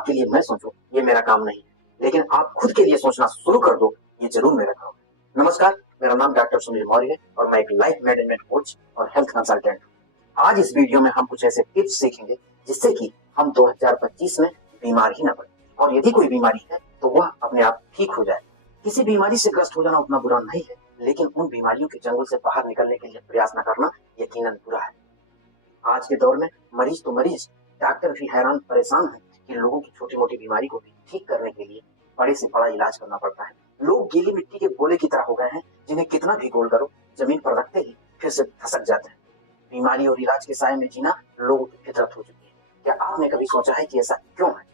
आपके लिए मैं सोचूं ये मेरा काम नहीं है, लेकिन आप खुद के लिए सोचना शुरू कर दो ये जरूर मेरा काम है। नमस्कार, मेरा नाम डॉक्टर सुनील मौर्य है और मैं एक लाइफ मैनेजमेंट कोच और हेल्थ कंसल्टेंट हूँ। आज इस वीडियो में हम कुछ ऐसे टिप्स सीखेंगे जिससे कि हम 2025 में बीमार ही ना पड़े, और यदि कोई बीमारी है तो वह अपने आप ठीक हो जाए। किसी बीमारी से ग्रस्त हो जाना उतना बुरा नहीं है, लेकिन उन बीमारियों के जंगल से बाहर निकलने के लिए प्रयास न करना यकीनन बुरा है। आज के दौर में मरीज तो मरीज, डॉक्टर भी हैरान परेशान है कि लोगों की छोटी मोटी बीमारी को भी ठीक करने के लिए बड़े से बड़ा इलाज करना पड़ता है। लोग गीली मिट्टी के गोले की तरह हो गए हैं, जिन्हें कितना भी गोल करो जमीन पर रखते ही फिर से धसक जाते हैं। बीमारी और इलाज के साए में जीना लोगों की फितरत हो चुकी है। क्या आपने कभी सोचा है कि ऐसा क्यों है?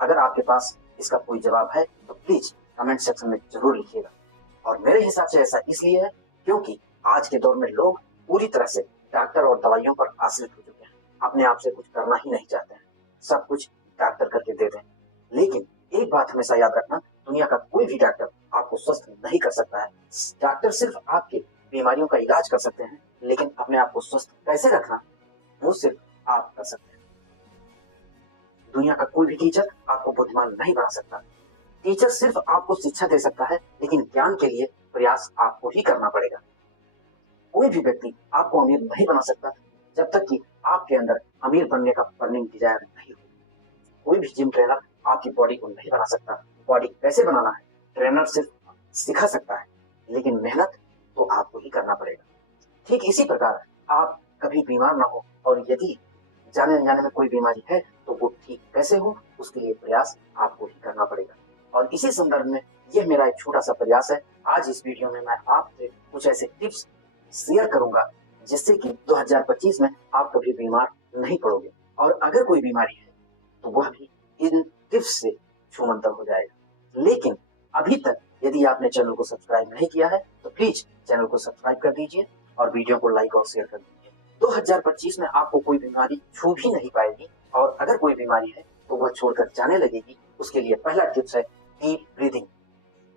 अगर आपके पास इसका कोई जवाब है तो प्लीज कमेंट सेक्शन में जरूर लिखिएगा। और मेरे हिसाब से ऐसा इसलिए है क्योंकि आज के दौर में लोग पूरी तरह से डॉक्टर और दवाइयों पर आश्रित हो चुके हैं। अपने आप से कुछ करना ही नहीं चाहते हैं, सब कुछ डॉक्टर करके देते हैं। लेकिन एक बात हमेशा याद रखना, दुनिया का कोई भी डॉक्टर आपको स्वस्थ नहीं कर सकता है। डॉक्टर सिर्फ आपकी बीमारियों का इलाज कर सकते हैं, लेकिन अपने आप को स्वस्थ कैसे रखना वो सिर्फ आप कर सकते हैं। दुनिया का कोई भी टीचर आपको बुद्धिमान नहीं बना सकता। टीचर सिर्फ आपको शिक्षा दे सकता है, लेकिन ज्ञान के लिए प्रयास आपको ही करना पड़ेगा। कोई भी व्यक्ति आपको अमीर नहीं बना सकता जब तक कि आपके अंदर अमीर बनने का बर्निंग डिजायर नहीं हो। कोई भी जिम ट्रेनर आपकी बॉडी को नहीं बना सकता। बॉडी कैसे बनाना है ट्रेनर सिर्फ सिखा सकता है, लेकिन मेहनत तो आपको ही करना पड़ेगा। ठीक इसी प्रकार आप कभी बीमार ना हो, और यदि जाने अनजाने में कोई बीमारी है तो वो ठीक कैसे हो उसके लिए प्रयास आपको ही करना पड़ेगा। और इसी संदर्भ में यह मेरा एक छोटा सा प्रयास है। आज इस वीडियो में मैं आपसे कुछ ऐसे टिप्स शेयर करूंगा जिससे कि 2025 में आप कभी बीमार नहीं पड़ोगे, और अगर कोई बीमारी है तो वह भी इन टिप्स से छूमंतर हो जाएगा। लेकिन अभी तक यदि आपने चैनल को सब्सक्राइब नहीं किया है तो प्लीज चैनल को सब्सक्राइब कर दीजिए और वीडियो को लाइक और शेयर कर दीजिए। 2025 में आपको कोई बीमारी छू भी नहीं पाएगी, और अगर कोई बीमारी है तो वह छोड़कर जाने लगेगी। उसके लिए पहला टिप्स है डीप ब्रीदिंग।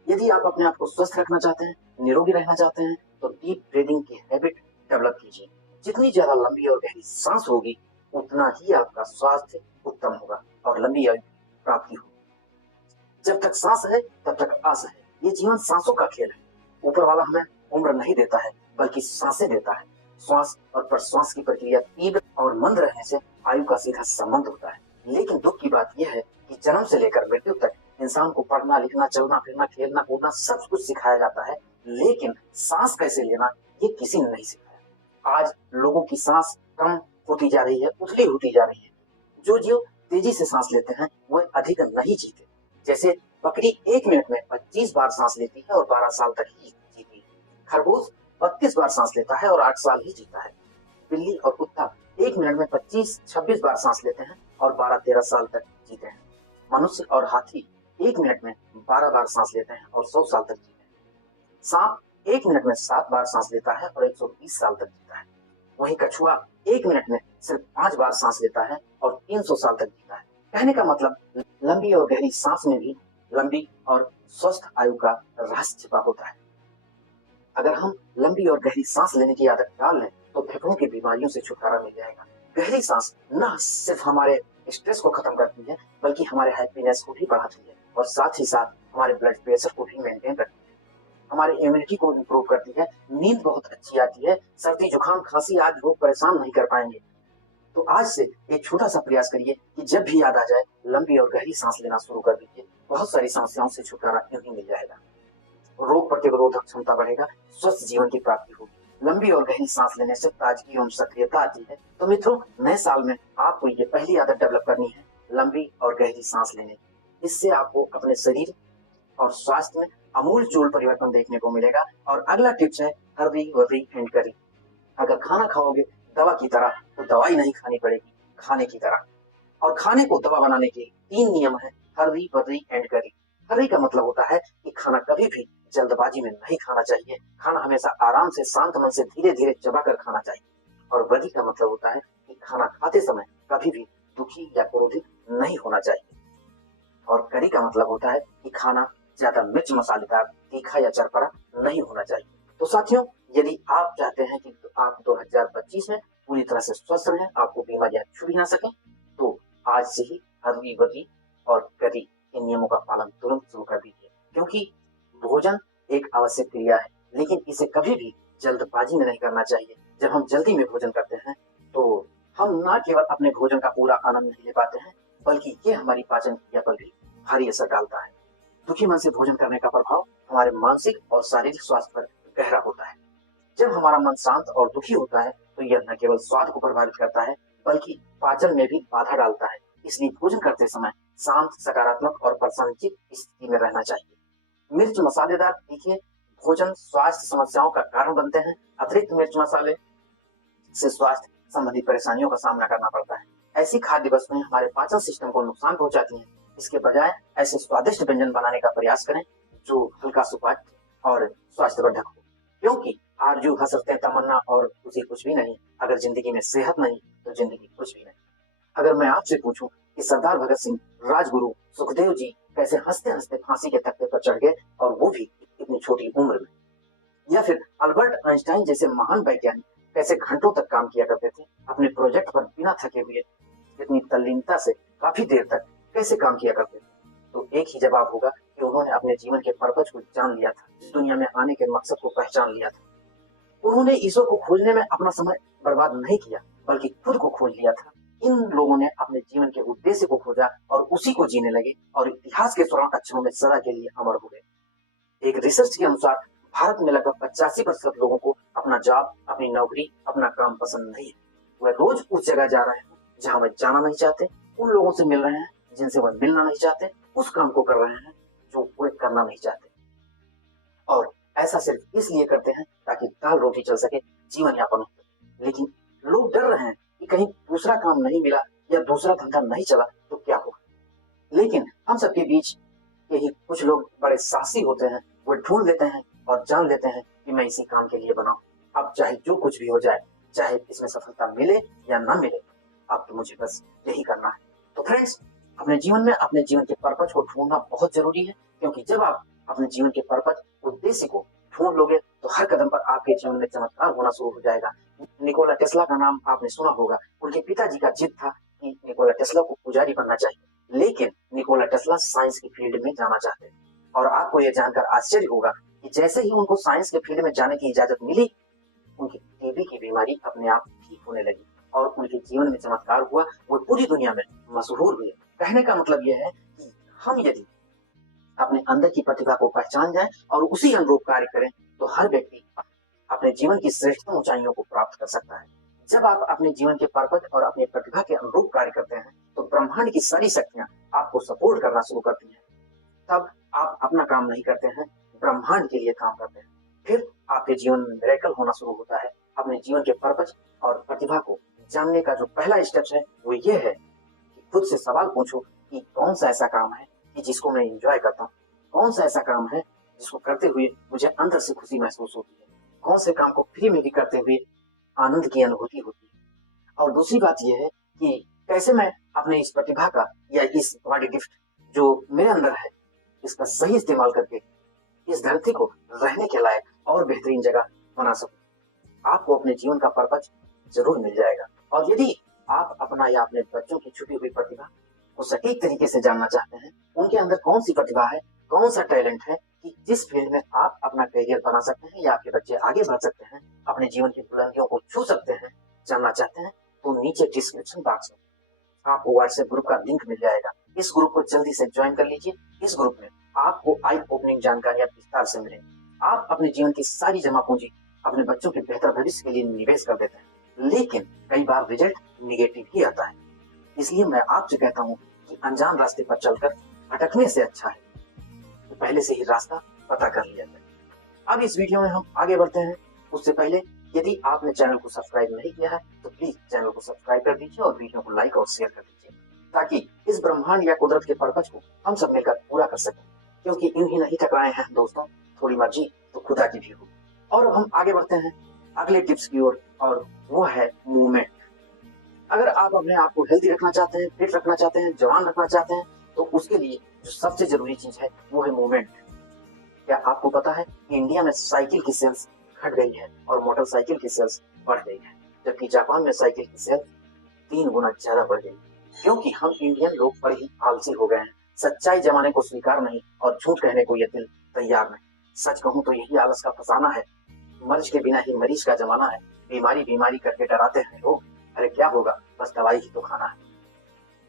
यदि आप अपने आप को स्वस्थ रखना चाहते हैं, निरोगी रहना चाहते हैं, तो डीप ब्रीदिंग की हैबिट डेवलप कीजिए। जितनी ज्यादा लंबी और गहरी सांस होगी उतना ही आपका स्वास्थ्य उत्तम होगा और लंबी आयु प्राप्ति होगी। जब तक सांस है तब तक आस है। ये जीवन सांसों का खेल है। ऊपर वाला हमें उम्र नहीं देता है, बल्कि सांसें देता है। श्वास और प्रश्वास की प्रक्रिया तीव्र और मंद रहने से आयु का सीधा संबंध होता है। लेकिन दुख की बात यह है कि जन्म से लेकर मृत्यु तक इंसान को पढ़ना लिखना चलना फिरना खेलना कूदना सब कुछ सिखाया जाता है, लेकिन सांस कैसे लेना ये किसी ने नहीं सिखाया। आज लोगों की सांस कम होती जा रही है, उथली होती जा रही है। जो जीव तेजी से सांस लेते हैं वह अधिक नहीं जीते। जैसे बकरी 1 मिनट में 25 बार सांस लेती है और 12 साल तक ही जीती है। खरगोश 32 बार सांस लेता है और 8 साल ही जीता है। बिल्ली और कुत्ता 1 मिनट में 25-26 बार सांस लेते हैं और 12-13 साल तक जीते हैं। मनुष्य और हाथी 1 मिनट में 12 बार सांस लेते हैं और 100 साल तक जीते हैं। सांप 1 मिनट में 7 बार सांस लेता है और 120 साल तक जीता है। वहीं कछुआ 1 मिनट में सिर्फ 5 बार सांस लेता है और 300 साल तक जीता है। कहने का मतलब लंबी और गहरी सांस में भी लंबी और स्वस्थ आयु का रहस्य छिपा होता है। अगर हम लंबी और गहरी सांस लेने की आदत डाल लें तो फेफड़ों की बीमारियों से छुटकारा मिल जाएगा। गहरी सांस न सिर्फ हमारे स्ट्रेस को खत्म करती है, बल्कि हमारे हैप्पीनेस को भी बढ़ाती है, और साथ ही साथ हमारे ब्लड प्रेशर को भी मेंटेन करती है, हमारे इम्यूनिटी को इंप्रूव करती है। नींद बहुत अच्छी आती है। सर्दी जुकाम खांसी आज लोग परेशान नहीं कर पाएंगे। तो आज से एक छोटा सा प्रयास करिए कि जब भी याद आ जाए लंबी और गहरी सांस लेना शुरू कर दीजिए। बहुत सारी समस्याओं से छुटकारा यूं ही मिल जाएगा। रोग प्रतिरोधक क्षमता बढ़ेगा, स्वस्थ जीवन की प्राप्ति होगी। लंबी और गहरी सांस लेने से ताजगी और सक्रियता आती है। तो मित्रों, नए साल में आपको ये पहली आदत डेवलप करनी है, लंबी और गहरी सांस लेने की। इससे आपको अपने शरीर और स्वास्थ्य में अमूल चूल परिवर्तन देखने को मिलेगा। और अगला टिप्स है हर्री वर्री एंड करी। अगर खाना खाओगे दवा की तरह तो दवाई नहीं खानी पड़ेगी, खाने की तरह। और खाने को दवा बनाने के 3 नियम है, हर्री वर्री एंड करी। हर्री का मतलब होता है कि खाना कभी भी जल्दबाजी में नहीं खाना चाहिए। खाना हमेशा आराम से शांत मन से धीरे धीरे चबाकर खाना चाहिए। और वर्री का मतलब होता है कि खाना खाते समय कभी भी दुखी या क्रोधित नहीं होना चाहिए। और करी का मतलब होता है कि खाना ज्यादा मिर्च मसालेदार, तीखा या चरपरा नहीं होना चाहिए। तो साथियों, यदि आप चाहते हैं कि आप 2025 में पूरी तरह से स्वस्थ रहें, आपको बीमारियां छू भी ना सकें, तो आज से ही हर्री वर्री और गति इन नियमों का पालन तुरंत शुरू कर दीजिए, क्योंकि भोजन एक आवश्यक क्रिया है, लेकिन इसे कभी भी जल्दबाजी में नहीं करना चाहिए। जब हम जल्दी में भोजन करते हैं तो हम न केवल अपने भोजन का पूरा आनंद नहीं ले पाते हैं, बल्कि ये हमारी पाचन क्रिया पर भी भारी असर डालता है। दुखी मन से भोजन करने का प्रभाव हमारे मानसिक और शारीरिक स्वास्थ्य पर गहरा होता है। जब हमारा मन शांत और दुखी होता है तो यह न केवल स्वाद को प्रभावित करता है, बल्कि पाचन में भी बाधा डालता है। इसलिए भोजन करते समय शांत, सकारात्मक और प्रसन्नचित्त स्थिति में रहना चाहिए। मिर्च मसालेदार तीखे भोजन स्वास्थ्य समस्याओं का कारण बनते हैं। अतिरिक्त मिर्च मसाले से स्वास्थ्य संबंधी परेशानियों का सामना करना पड़ता है। ऐसी खाद्य वस्तुएं हमारे पाचन सिस्टम को नुकसान पहुंचाती हैं। इसके बजाय ऐसे स्वादिष्ट व्यंजन बनाने का प्रयास करें जो हल्का सुपाच्य और स्वास्थ्यवर्धक हो, क्योंकि आरजू, हसरतें, तमन्ना और खुशी कुछ भी नहीं। अगर जिंदगी में सेहत नहीं तो जिंदगी कुछ भी नहीं। अगर मैं आपसे पूछूं कि सरदार भगत सिंह, राजगुरु सुखदेव जी कैसे हंसते हंसते फांसी के तख्ते पर चढ़ गए, और वो भी इतनी छोटी उम्र में, या फिर अल्बर्ट आइंस्टाइन जैसे महान वैज्ञानिक कैसे घंटों तक काम किया करते थे अपने प्रोजेक्ट पर बिना थके हुए, इतनी तल्लीनता से काफी देर तक कैसे काम किया करते थे, तो एक ही जवाब होगा कि उन्होंने अपने जीवन के पर्पज को जान लिया था, इस दुनिया में आने के मकसद को पहचान लिया था। उन्होंने ईश्वर को खोजने में अपना समय बर्बाद नहीं किया, बल्कि खुद को खोज लिया था। इन लोगों ने अपने जीवन के उद्देश्य को खोजा और उसी को जीने लगे, और इतिहास के स्वर्ण अक्षरों में सदा के लिए अमर हो गए। एक रिसर्च के अनुसार भारत में लगभग 85% लोगों को अपना जॉब, अपनी नौकरी, अपना काम पसंद नहीं है। वह रोज उस जगह जा रहे हैं जहां वह जाना नहीं चाहते, उन लोगों से मिल रहे हैं जिनसे वह मिलना नहीं चाहते, उस काम को कर रहे हैं जो वह करना नहीं चाहते, और ऐसा सिर्फ इसलिए करते हैं ताकि दाल रोटी चल सके, जीवन यापन हो। लेकिन लोग डर रहे हैं कि कहीं दूसरा काम नहीं मिला या दूसरा धंधा नहीं चला तो क्या होगा। लेकिन हम सबके बीच के ही कुछ लोग बड़े साहसी होते हैं। वो ढूंढ लेते हैं और जान लेते हैं कि मैं इसी काम के लिए बना हूं। अब चाहे जो कुछ भी हो जाए, चाहे इसमें सफलता मिले या ना मिले, अब तो मुझे बस यही करना है। तो फ्रेंड्स, अपने जीवन में अपने जीवन के पर्पज को ढूंढना बहुत जरूरी है, क्योंकि जब आप अपने जीवन के पर्पज, उद्देश्य को ढूंढ लोगे तो हर कदम पर आपके जीवन में चमत्कार होना शुरू हो जाएगा। निकोला टेस्ला का नाम आपने सुना होगा। उनके पिताजी का जिद था कि निकोला टेस्ला को पुजारी बनना चाहिए, लेकिन निकोला टेस्ला साइंस की फील्ड में जाना चाहते थे। और आपको यह जानकर आश्चर्य होगा कि जैसे ही उनको साइंस के फील्ड में जाने की इजाजत मिली, उनकी टीबी की बीमारी अपने आप ठीक होने लगी और उनके जीवन में चमत्कार हुआ। वो पूरी दुनिया में मशहूर हुए। कहने का मतलब यह है कि हम यदि अपने अंदर की प्रतिभा को पहचान जाएं और उसी अनुरूप कार्य करें तो हर व्यक्ति अपने जीवन की श्रेष्ठ ऊंचाइयों को प्राप्त कर सकता है। जब आप अपने जीवन के पर्पज और अपनी प्रतिभा के अनुरूप कार्य करते हैं तो ब्रह्मांड की सारी शक्तियां आपको सपोर्ट करना शुरू करती हैं। तब आप अपना काम नहीं करते हैं, ब्रह्मांड के लिए काम करते हैं। फिर आपके जीवन में मिरेकल होना शुरू होता है। अपने जीवन के पर्पज और प्रतिभा को जानने का जो पहला स्टेप है वो ये है कि खुद से सवाल पूछो कि कौन सा ऐसा काम है कि जिसको मैं एंजॉय करता हूँ, कौन सा ऐसा काम है जिसको करते हुए मुझे अंदर से खुशी महसूस होती है, कौन से काम को फ्री में भी करते हुए आनंद की अनुभूति होती है। और दूसरी बात यह है कि कैसे मैं अपने इस प्रतिभा का या इस बॉडी गिफ्ट जो मेरे अंदर है, इसका सही इस्तेमाल करके इस धरती को रहने के लायक और बेहतरीन जगह बना सकूं। आपको अपने जीवन का पर्पज जरूर मिल जाएगा। और यदि आप अपना या अपने बच्चों की छुपी हुई प्रतिभा को सटीक तरीके से जानना चाहते हैं, उनके अंदर कौन सी प्रतिभा है, कौन सा टैलेंट है कि जिस फील्ड में आप अपना करियर बना सकते हैं या आपके बच्चे आगे बढ़ सकते हैं, अपने जीवन की बुलंदियों को छू सकते हैं, जानना चाहते हैं, तो नीचे डिस्क्रिप्शन बॉक्स में आपको व्हाट्सएप ग्रुप का लिंक मिल जाएगा। इस ग्रुप को जल्दी से ज्वाइन कर लीजिए। इस ग्रुप में आपको आई ओपनिंग जानकारियां विस्तार से मिलेंगी। आप अपने जीवन की सारी जमा पूंजी अपने बच्चों के बेहतर भविष्य के लिए निवेश कर देते हैं, लेकिन कई बार रिजल्ट निगेटिव ही आता है। इसलिए मैं आपसे कहता हूँ कि अनजान रास्ते पर चलकर भटकने से अच्छा है तो पहले से ही रास्ता पता कर लिया जाए। अब इस वीडियो में हम आगे बढ़ते हैं। उससे पहले यदि आपने चैनल को सब्सक्राइब नहीं किया है तो प्लीज चैनल को सब्सक्राइब कर दीजिए और वीडियो को लाइक और शेयर कर दीजिए, ताकि इस ब्रह्मांड या कुदरत के पर्पज को हम सब मिलकर पूरा कर सकें। क्योंकि यूं ही नहीं टकराए हैं दोस्तों, थोड़ी मर्जी तो खुदा की भी हो। और हम आगे बढ़ते हैं अगले टिप्स की ओर, और वो है मूवमेंट। अगर आप अपने आप को हेल्दी रखना चाहते हैं, फिट रखना चाहते हैं, जवान रखना चाहते हैं, तो उसके लिए जो सबसे जरूरी चीज है वो है मूवमेंट। क्या आपको पता है कि इंडिया में साइकिल की सेल्स घट गई है और मोटरसाइकिल की सेल्स बढ़ गई है, जबकि जापान में साइकिल की सेल्स 3 गुना ज्यादा बढ़ गई। क्योंकि हम इंडियन लोग बड़े ही आलसी हो गए हैं। सच्चाई जमाने को स्वीकार नहीं और झूठ कहने को ये दिल तैयार नहीं। सच कहूं तो यही आलस का फसाना है। मर्ज के बिना ही मरीज का जमाना है। बीमारी बीमारी करके डराते हैं लोग। अरे क्या होगा, बस दवाई ही तो खाना है।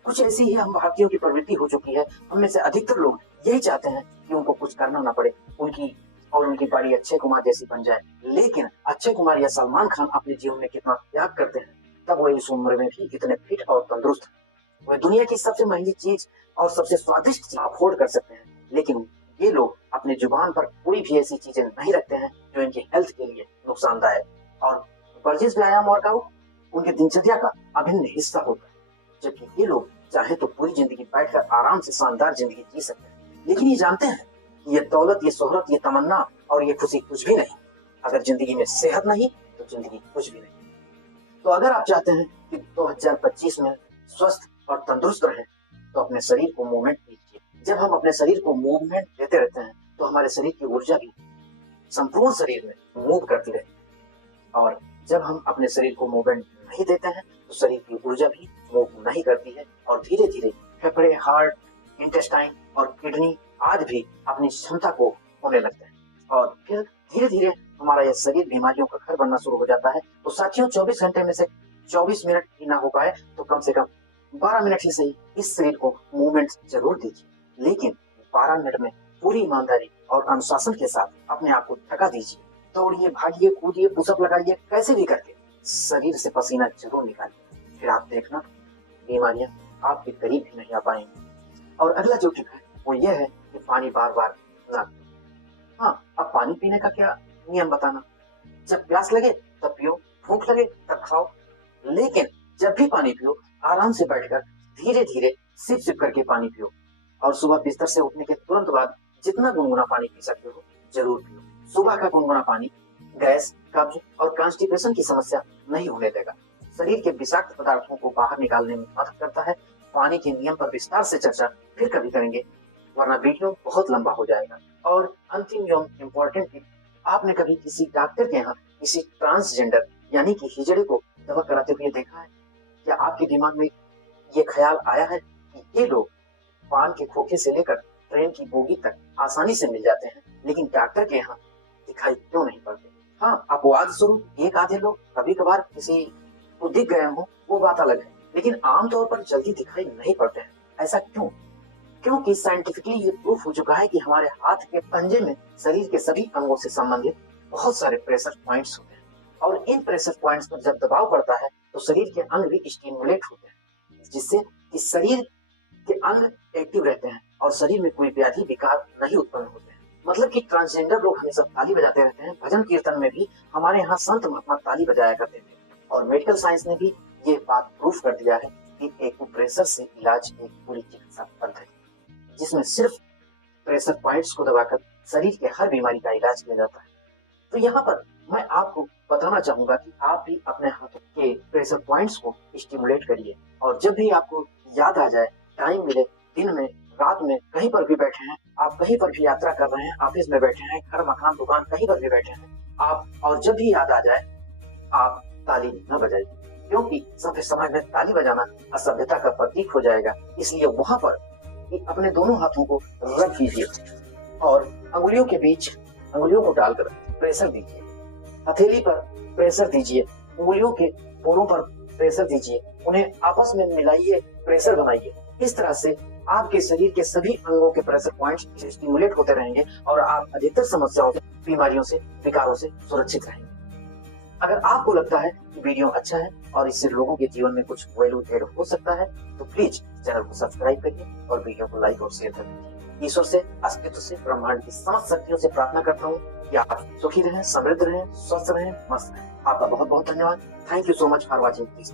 कुछ ऐसी ही हम भारतीयों की प्रवृत्ति हो चुकी है। हम में से अधिकतर लोग यही चाहते हैं कि उनको कुछ करना ना पड़े, उनकी बारी अक्षय कुमार जैसी बन जाए। लेकिन अक्षय कुमार या सलमान खान अपने जीवन में कितना त्याग करते हैं, तब वो इस उम्र में भी कितने फिट और तंदुरुस्त हैं। वे दुनिया की सबसे महंगी चीज और सबसे स्वादिष्ट चीज अफोर्ड कर सकते हैं, लेकिन ये लोग अपने जुबान पर कोई भी ऐसी चीजें नहीं रखते हैं जो इनकी हेल्थ के लिए नुकसानदायक और वर्जिश व्यायाम वर्कआउट उनके दिनचर्या का अभिन्न हिस्सा होता है। जबकि ये लोग चाहे तो पूरी जिंदगी बैठकर आराम से शानदार जिंदगी जी सकते हैं, लेकिन ये जानते हैं कि ये दौलत, ये शोहरत, ये तमन्ना और ये खुशी कुछ भी नहीं। अगर जिंदगी में सेहत नहीं तो जिंदगी कुछ भी नहीं। तो अगर आप चाहते हैं कि 2025 में स्वस्थ और तंदुरुस्त रहें, तो अपने शरीर को मूवमेंट दीजिए। जब हम अपने शरीर को मूवमेंट देते रहते हैं तो हमारे शरीर की ऊर्जा भी संपूर्ण शरीर में मूव करती रहती है, और जब हम अपने शरीर को मूवमेंट नहीं देते हैं तो शरीर की ऊर्जा भी मूव नहीं करती है, और धीरे धीरे फेफड़े, हार्ट, इंटेस्टाइन और किडनी आज भी अपनी क्षमता को होने लगते हैं, और फिर धीरे धीरे हमारा यह शरीर बीमारियों का घर बनना शुरू हो जाता है। तो साथियों, 24 घंटे में से 24 मिनट ही ना हो पाए तो कम से कम 12 मिनट ही सही इस शरीर को मूवमेंट जरूर दीजिए, लेकिन 12 मिनट में पूरी ईमानदारी और अनुशासन के साथ अपने आप को थका दीजिए। दौड़िए, भागिए, कूदिए, पुशअप लगाइए, कैसे भी करके शरीर से पसीना जरूर निकालिए। फिर आप देखना बीमारियां आपके करीब भी नहीं आ पाएंगी। और अगला जो टिप है वो ये है कि पानी बार बार ना पियो। हाँ, अब पानी पीने का क्या नियम बताना। जब प्यास लगे तब पियो, भूख लगे तब खाओ, लेकिन जब भी पानी पियो आराम से बैठकर धीरे धीरे सिप सिप करके पानी पियो। और सुबह बिस्तर से उठने के तुरंत बाद जितना गुनगुना पानी पी सकते हो जरूर पियो। सुबह का गुनगुना पानी गैस, कब्ज और कॉन्स्टिपेशन की समस्या नहीं होने देगा। शरीर के विषाक्त पदार्थों को बाहर निकालने में मदद करता है। पानी के नियम पर विस्तार से चर्चा फिर कभी करेंगे, वरना वीडियो बहुत लंबा हो जाएगा। और अंतिम एवं इम्पोर्टेंट टिप, आपने कभी किसी डॉक्टर के यहाँ किसी ट्रांसजेंडर यानी कि हिजड़े को दवा कराते हुए देखा है? क्या आपके दिमाग में ये ख्याल आया है कि ये लोग पान के खोखे से लेकर ट्रेन की बोगी तक आसानी से मिल जाते हैं, लेकिन डॉक्टर के यहाँ दिखाई क्यों नहीं पड़ते? हाँ, अपवाद स्वरूप एक आधे लोग कभी कभार किसी को दिख गए हों, वो बात अलग है, लेकिन आमतौर पर जल्दी दिखाई नहीं पड़ते हैं। ऐसा क्यों? क्योंकि साइंटिफिकली ये प्रूफ हो चुका है कि हमारे हाथ के पंजे में शरीर के सभी अंगों से संबंधित बहुत सारे प्रेशर पॉइंट्स होते हैं, और इन प्रेशर पॉइंट्स पर जब दबाव पड़ता है तो शरीर के अंग भी स्टिमुलेट होते हैं, जिससे कि शरीर के अंग एक्टिव रहते हैं और शरीर में कोई व्याधि विकार नहीं उत्पन्न होते हैं। मतलब कि ट्रांसजेंडर लोग हमेशा ताली बजाते रहते हैं। भजन कीर्तन में भी हमारे यहाँ संत महात्मा ताली बजाया करते थे, और मेडिकल साइंस ने भी ये बात प्रूफ कर दिया है कि एक्यूप्रेशर से इलाज एक पूरी चिकित्सा पद्धति, जिसमें सिर्फ प्रेशर पॉइंट्स को दबाकर शरीर के हर बीमारी का इलाज किया जाता है। तो यहाँ पर मैं आपको बताना चाहूंगा कि आप भी अपने हाथों के प्रेशर पॉइंट्स को स्टिमुलेट करिए, और जब भी आपको याद आ जाए, टाइम मिले, दिन में, रात में, कहीं पर भी बैठे हैं आप, कहीं पर भी यात्रा कर रहे हैं, ऑफिस में बैठे हैं, घर, मकान, दुकान, कहीं पर भी बैठे हैं आप, और जब भी याद आ जाए आप ताली न बजाइए, क्योंकि सभ्य समाज में ताली बजाना असभ्यता का प्रतीक हो जाएगा। इसलिए वहां पर अपने दोनों हाथों को रब कीजिए और अंगुलियों के बीच अंगुलियों को डालकर प्रेशर दीजिए। हथेली पर प्रेशर दीजिए, उंगलियों के कोनों पर प्रेशर दीजिए, उन्हें आपस में मिलाइए, प्रेशर बनाइए। इस तरह से आपके शरीर के सभी अंगों के प्रेशर पॉइंट्स स्टिमुलेट होते रहेंगे और आप अधिकतर समस्याओं से, बीमारियों से, विकारों से सुरक्षित रहेंगे। अगर आपको लगता है कि वीडियो अच्छा है और इससे लोगों के जीवन में कुछ वैल्यू ऐड हो सकता है तो प्लीज चैनल को सब्सक्राइब करिए और वीडियो को लाइक और शेयर कर दीजिए। ईश्वर से, अस्तित्व से, ब्रह्मांड की समस्त शक्तियों से प्रार्थना करता हूँ कि आप सुखी रहें, समृद्ध रहें, स्वस्थ रहें, मस्त रहें। आपका बहुत बहुत धन्यवाद। Thank you so much for watching this.